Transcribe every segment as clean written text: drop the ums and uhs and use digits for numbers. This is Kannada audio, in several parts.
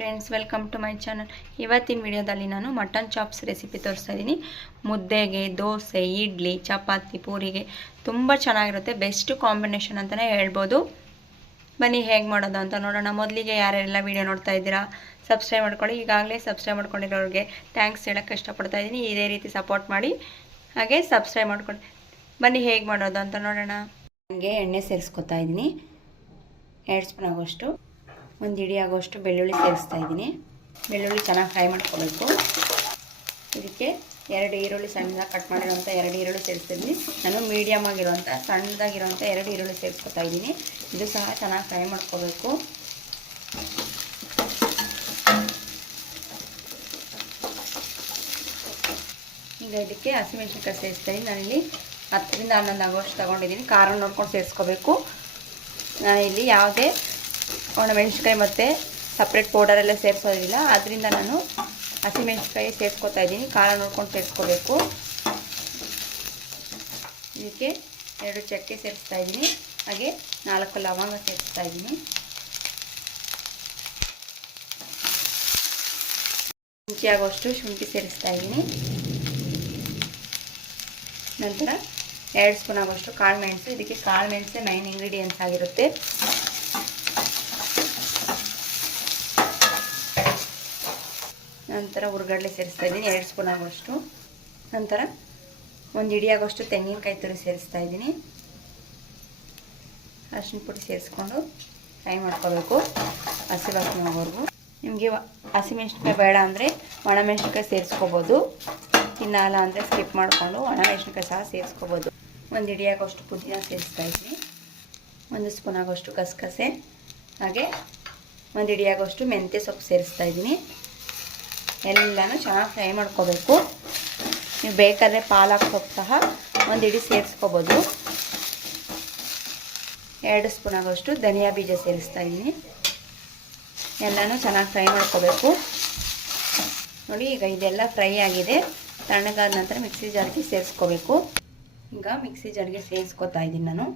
Friends, welcome to my channel. ಇವತ್ತಿನ ವಿಡಿಯೋದಲ್ಲಿ ನಾನು ಮಟನ್ ಚಾಪ್ಸ್ ರೆಸಿಪಿ ತೋರಿಸ್ತಾ ಇದ್ದೀನಿ. ಮುದ್ದೆಗೆ, ದೋಸೆ, ಇಡ್ಲಿ, ಚಪಾತಿ, ಪೂರಿಗೆ ತುಂಬ ಚೆನ್ನಾಗಿರುತ್ತೆ. ಬೆಸ್ಟ್ ಕಾಂಬಿನೇಷನ್ ಅಂತಲೇ ಹೇಳ್ಬೋದು. ಬನ್ನಿ ಹೇಗೆ ಮಾಡೋದು ಅಂತ ನೋಡೋಣ. ಮೊದಲಿಗೆ ಯಾರೆಲ್ಲ ವಿಡಿಯೋ ನೋಡ್ತಾ ಇದ್ದೀರಾ ಸಬ್ಸ್ಕ್ರೈಬ್ ಮಾಡ್ಕೊಳ್ಳಿ. ಈಗಾಗಲೇ ಸಬ್ಸ್ಕ್ರೈಬ್ ಮಾಡ್ಕೊಂಡಿರೋರಿಗೆ ಥ್ಯಾಂಕ್ಸ್ ಹೇಳೋಕ್ಕೆ ಇಷ್ಟಪಡ್ತಾ ಇದ್ದೀನಿ. ಇದೇ ರೀತಿ ಸಪೋರ್ಟ್ ಮಾಡಿ, ಹಾಗೆ ಸಬ್ಸ್ಕ್ರೈಬ್ ಮಾಡ್ಕೊಳ್ಳಿ. ಬನ್ನಿ ಹೇಗೆ ಮಾಡೋದು ಅಂತ ನೋಡೋಣ. ನನಗೆ ಎಣ್ಣೆ ಸೇರಿಸ್ಕೊತಾ ಇದ್ದೀನಿ. 2 ಸ್ಪೂನ್ ಆಗೋಷ್ಟು, 1 ಹಿಡಿ ಆಗೋಷ್ಟು ಬೆಳ್ಳುಳ್ಳಿ ಸೇರಿಸ್ತಾ ಇದ್ದೀನಿ. ಬೆಳ್ಳುಳ್ಳಿ ಚೆನ್ನಾಗಿ ಫ್ರೈ ಮಾಡ್ಕೋಬೇಕು. ಇದಕ್ಕೆ 2 ಈರುಳ್ಳಿ ಸಣ್ಣದಾಗಿ ಕಟ್ ಮಾಡಿರೋಂಥ 2 ಈರುಳ್ಳಿ ಸೇರಿಸ್ತಿದ್ದೀನಿ. ನಾನು ಮೀಡಿಯಮ್ ಆಗಿರೋಂಥ ಸಣ್ಣದಾಗಿರೋಂಥ 2 ಈರುಳ್ಳಿ ಸೇರಿಸ್ಕೊತಾ ಇದ್ದೀನಿ. ಇದು ಸಹ ಚೆನ್ನಾಗಿ ಫ್ರೈ ಮಾಡ್ಕೋಬೇಕು. ಈಗ ಇದಕ್ಕೆ ಹಸಿಮೆಣಸಿನ್ಕಾಯಿ ಸೇರಿಸ್ತೀನಿ. ನಾನಿಲ್ಲಿ 10 ರಿಂದ 11 ಆಗೋಷ್ಟು ತೊಗೊಂಡಿದ್ದೀನಿ. ಖಾರ ನೋಡ್ಕೊಂಡು ಸೇರಿಸ್ಕೋಬೇಕು. ನಾನಿಲ್ಲಿ ಯಾವುದೇ ಒಣಮೆಣಸಿನ್ಕಾಯಿ ಮತ್ತು ಸಪ್ರೇಟ್ ಪೌಡರೆಲ್ಲ ಸೇರಿಸೋದಿಲ್ಲ. ಆದ್ದರಿಂದ ನಾನು ಹಸಿಮೆಣಸಿನ್ಕಾಯಿ ಸೇರಿಸ್ಕೊತಾ ಇದ್ದೀನಿ. ಖಾರ ನೋಡ್ಕೊಂಡು ಸೇರಿಸ್ಕೋಬೇಕು. ಇದಕ್ಕೆ 2 ಚಕ್ಕೆ ಸೇರಿಸ್ತಾ ಇದ್ದೀನಿ. ಹಾಗೆ 4 ಲವಂಗ ಸೇರಿಸ್ತಾ ಇದ್ದೀನಿ. ಇಂಚಿ ಆಗೋಷ್ಟು ಶುಂಠಿ ಸೇರಿಸ್ತಾ ಇದ್ದೀನಿ. ನಂತರ 2 ಸ್ಪೂನ್ ಆಗೋಷ್ಟು ಕಾಳು ಮೆಣಸು. ಇದಕ್ಕೆ ಕಾಳು ಮೆಣಸೇ ಮೈನ್ ಇಂಗ್ರೀಡಿಯೆಂಟ್ಸ್ ಆಗಿರುತ್ತೆ. ನಂತರ ಹುರ್ಗಡ್ಲೆ ಸೇರಿಸ್ತಾ ಇದ್ದೀನಿ 2 ಸ್ಪೂನ್ ಆಗೋಷ್ಟು. ನಂತರ 1 ಹಿಡಿ ಆಗೋಷ್ಟು ತೆಂಗಿನಕಾಯಿ ತುರಿ ಸೇರಿಸ್ತಾ ಇದ್ದೀನಿ. ಅರಿಶಿನ ಪುಡಿ ಸೇರಿಸ್ಕೊಂಡು ಫ್ರೈ ಮಾಡ್ಕೋಬೇಕು ಹಸಿ ವಾಸನೆ ಹೋಗೋವರೆಗೂ. ನಿಮಗೆ ಹಸಿಮೆಣಸಿನ್ಕಾಯಿ ಬೇಡ ಅಂದರೆ ಒಣಮೆಣಸಿನ್ಕಾಯಿ ಸೇರಿಸ್ಕೋಬೋದು. ತಿನ್ನಲ್ಲ ಅಂದರೆ ಸ್ಕಿಪ್ ಮಾಡಿಕೊಂಡು ಒಣಮೆಣಸಿನ್ಕಾಯಿ ಸಹ ಸೇರಿಸ್ಕೋಬೋದು. 1 ಹಿಡಿ ಆಗೋಷ್ಟು ಪುದೀನ ಸೇರಿಸ್ತಾ ಇದ್ದೀನಿ. 1 ಸ್ಪೂನ್ ಆಗೋಷ್ಟು ಗಸಗಸೆ, ಹಾಗೆ 1 ಹಿಡಿ ಆಗೋಷ್ಟು ಮೆಂತ್ಯ ಸೊಪ್ಪು ಸೇರಿಸ್ತಾ ಇದ್ದೀನಿ. ಎಲ್ಲನೂ ಚೆನ್ನಾಗಿ ಫ್ರೈ ಮಾಡ್ಕೋಬೇಕು. ನೀವು ಬೇಕಾದರೆ ಪಾಲಕ್ ಸೊಪ್ಪು ಸಹ 1 ಹಿಡಿ ಸೇರಿಸ್ಕೋಬೋದು. 2 ಸ್ಪೂನ್ ಆಗೋಷ್ಟು ಧನಿಯಾ ಬೀಜ ಸೇರಿಸ್ತಾ ಇದ್ದೀನಿ. ಎಲ್ಲನೂ ಚೆನ್ನಾಗಿ ಫ್ರೈ ಮಾಡ್ಕೋಬೇಕು. ನೋಡಿ, ಈಗ ಇದೆಲ್ಲ ಫ್ರೈ ಆಗಿದೆ. ತಣ್ಣಗಾದ ನಂತರ ಮಿಕ್ಸಿ ಜಾರ್ಗೆ ಸೇರಿಸ್ಕೋಬೇಕು. ಈಗ ಮಿಕ್ಸಿ ಜಾರ್ಗೆ ಸೇರಿಸ್ಕೊತಾ ಇದ್ದೀನಿ ನಾನು.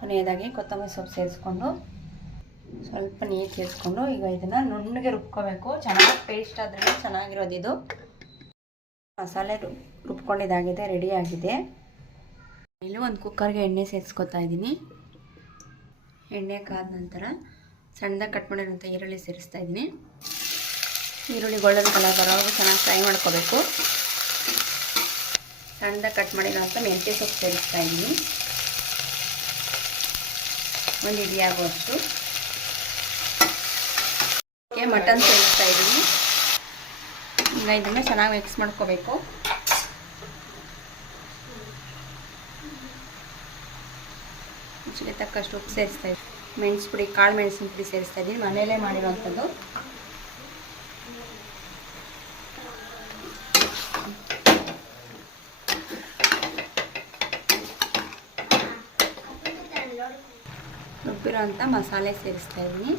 ಕೊನೆಯದಾಗಿ ಕೊತ್ತಂಬರಿ ಸೊಪ್ಪು ಸೇರಿಸ್ಕೊಂಡು ಸ್ವಲ್ಪ ನೀರು ಸೇರಿಸ್ಕೊಂಡು ಈಗ ಇದನ್ನು ನುಣ್ಣಗೆ ರುಬ್ಕೋಬೇಕು. ಚೆನ್ನಾಗಿ ಪೇಸ್ಟ್ ಆದ್ರೂ ಚೆನ್ನಾಗಿರೋದು ಇದು. ಮಸಾಲೆ ರುಬ್ಕೊಂಡಿದ್ದಾಗಿದೆ, ರೆಡಿಯಾಗಿದೆ. ಇಲ್ಲಿ ಒಂದು ಕುಕ್ಕರ್ಗೆ ಎಣ್ಣೆ ಸೇರಿಸ್ಕೊತಾ ಇದ್ದೀನಿ. ಎಣ್ಣೆ ಕಾದ ನಂತರ ಸಣ್ಣದಾಗಿ ಕಟ್ ಮಾಡಿರೋಂಥ ಈರುಳ್ಳಿ ಸೇರಿಸ್ತಾ ಇದ್ದೀನಿ. ಈರುಳ್ಳಿ ಗೋಲ್ಡನ್ ಕಲರ್ ಬರೋವರೆಗೂ ಚೆನ್ನಾಗಿ ಫ್ರೈ ಮಾಡ್ಕೋಬೇಕು. ಸಣ್ಣದಾಗಿ ಕಟ್ ಮಾಡಿರೋಂಥ ಮೆಂತ್ಯ ಸೊಪ್ಪು ಸೇರಿಸ್ತಾ ಇದ್ದೀನಿ. 1 ಹಿಡಿ ಆಗುವಷ್ಟು. ಮಟನ್ ಸೇರಿಸ್ತಾ ಇದ್ದೀನಿ. ಈಗ ಇದನ್ನು ಚೆನ್ನಾಗಿ ಮಿಕ್ಸ್ ಮಾಡ್ಕೋಬೇಕು. ರುಚಿಗೆ ತಕ್ಕಷ್ಟು ಉಪ್ಪು ಸೇರಿಸ್ತಾ ಇದ್ದೀನಿ. ಮೆಣಸು ಪುಡಿ, ಕಾಳು ಮೆಣಸಿನ ಪುಡಿ ಸೇರಿಸ್ತಾ ಇದ್ದೀನಿ. ಮನೆಯಲ್ಲೇ ಮಾಡಿರೋವಂಥದ್ದು. ರುಬ್ಬಿರೋಂಥ ಮಸಾಲೆ ಸೇರಿಸ್ತಾ ಇದ್ದೀನಿ.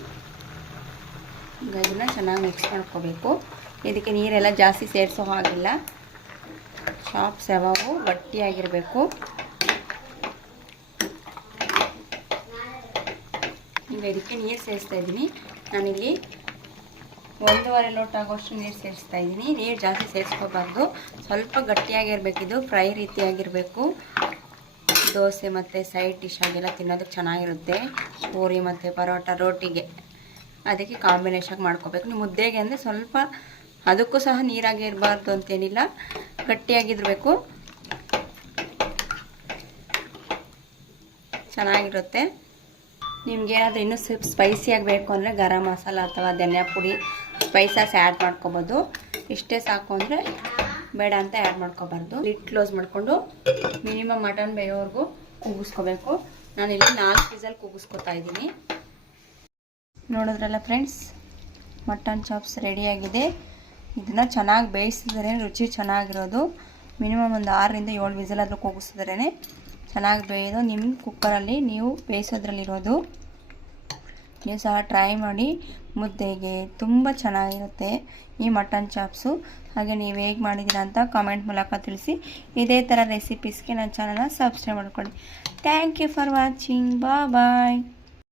ಈಗ ಇದನ್ನು ಚೆನ್ನಾಗಿ ಮಿಕ್ಸ್ ಮಾಡ್ಕೋಬೇಕು. ಇದಕ್ಕೆ ನೀರೆಲ್ಲ ಜಾಸ್ತಿ ಸೇರಿಸೋ ಹಾಗಿಲ್ಲ. ಚಾಪ್ಸ್ ಯಾವಾಗೂ ಗಟ್ಟಿಯಾಗಿರಬೇಕು. ಈಗ ಇದಕ್ಕೆ ನೀರು ಸೇರಿಸ್ತಾ ಇದ್ದೀನಿ. ನಾನಿಲ್ಲಿ 1.5 ಲೋಟ ಆಗೋಷ್ಟು ನೀರು ಸೇರಿಸ್ತಾ ಇದ್ದೀನಿ. ನೀರು ಜಾಸ್ತಿ ಸೇರಿಸ್ಕೋಬಾರ್ದು, ಸ್ವಲ್ಪ ಗಟ್ಟಿಯಾಗಿರಬೇಕಿದು. ಫ್ರೈ ರೀತಿಯಾಗಿರಬೇಕು. ದೋಸೆ ಮತ್ತು ಸೈಡ್ ಡಿಶ್ ಆಗೆಲ್ಲ ತಿನ್ನೋದಕ್ಕೆ ಚೆನ್ನಾಗಿರುತ್ತೆ. ಪೂರಿ ಮತ್ತು ಪರೋಟ, ರೋಟಿಗೆ ಅದಕ್ಕೆ ಕಾಂಬಿನೇಷನ್ ಮಾಡ್ಕೋಬೇಕು. ನೀವು ಮುದ್ದೆಗೆ ಅಂದರೆ ಸ್ವಲ್ಪ ಅದಕ್ಕೂ ಸಹ ನೀರಾಗಿ ಇರಬಾರ್ದು ಅಂತೇನಿಲ್ಲ, ಗಟ್ಟಿಯಾಗಿರಬೇಕು. ಚೆನ್ನಾಗಿರುತ್ತೆ. ನಿಮಗೇನಾದರೂ ಇನ್ನೂ ಸ್ಪೈಸಿಯಾಗಿ ಬೇಕು ಅಂದರೆ ಗರಂ ಮಸಾಲ ಅಥವಾ ಧನಿಯಾ ಪುಡಿ ಸ್ಪೈಸಸ್ ಆ್ಯಡ್ ಮಾಡ್ಕೊಬೋದು. ಇಷ್ಟೇ ಸಾಕು ಅಂದರೆ ಬೇಡ ಅಂತ ಆ್ಯಡ್ ಮಾಡ್ಕೋಬಾರ್ದು. ಲಿಡ್ ಕ್ಲೋಸ್ ಮಾಡಿಕೊಂಡು ಮಿನಿಮಮ್ ಮಟನ್ ಬೇಯೋವರೆಗೂ ಕೂಗಿಸ್ಕೋಬೇಕು. ನಾನಿಲ್ಲಿ 4 ವಿಸಲ್ ಕೂಗಿಸ್ಕೊತಾ ಇದ್ದೀನಿ. ನೋಡಿದ್ರಲ್ಲ ಫ್ರೆಂಡ್ಸ್, ಮಟನ್ ಚಾಪ್ಸ್ ರೆಡಿಯಾಗಿದೆ. ಇದನ್ನು ಚೆನ್ನಾಗಿ ಬೇಯಿಸಿದ್ರೆ ರುಚಿ ಚೆನ್ನಾಗಿರೋದು. ಮಿನಿಮಮ್ ಒಂದು 6 ರಿಂದ 7 ವಿಸಲಾದರೂ ಕೂಗಿಸಿದ್ರೇ ಚೆನ್ನಾಗಿ ಬೇಯೋದು. ನಿಮ್ಮ ಕುಕ್ಕರಲ್ಲಿ ನೀವು ಬೇಯಿಸೋದ್ರಲ್ಲಿರೋದು. ನೀವು ಸಹ ಟ್ರೈ ಮಾಡಿ. ಮುದ್ದೆಗೆ ತುಂಬ ಚೆನ್ನಾಗಿರುತ್ತೆ ಈ ಮಟನ್ ಚಾಪ್ಸು. ಹಾಗೆ ನೀವು ಹೇಗೆ ಮಾಡಿದ್ದೀರಾ ಅಂತ ಕಾಮೆಂಟ್ ಮೂಲಕ ತಿಳಿಸಿ. ಇದೇ ಥರ ರೆಸಿಪೀಸ್ಗೆ ನನ್ನ ಚಾನಲ್ನ ಸಬ್ಸ್ಕ್ರೈಬ್ ಮಾಡ್ಕೊಳ್ಳಿ. Thank you for watching. Bye.